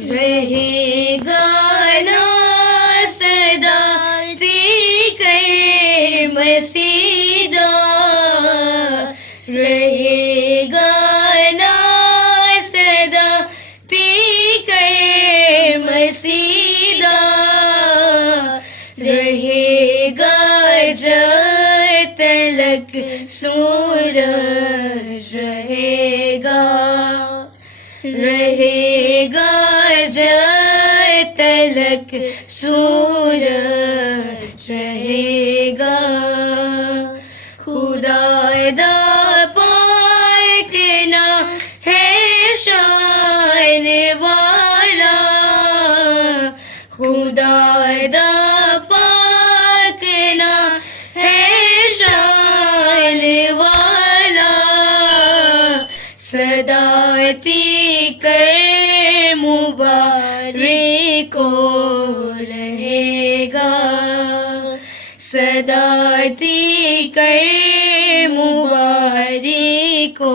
رہے گا نا صدا تیکر مسیدہ، رہے گا نا صدا تیکر مسیدہ، رہے گا جب تلک سورج رہے گا، رہے گا جب تلک سورج رہے گا، خدا دا پاک نہ ہے شان والا، خدا دا پاک نہ ہے شان والا، صدا تیکر مبارک کو رہے گا، صدا تیکر مبارک کو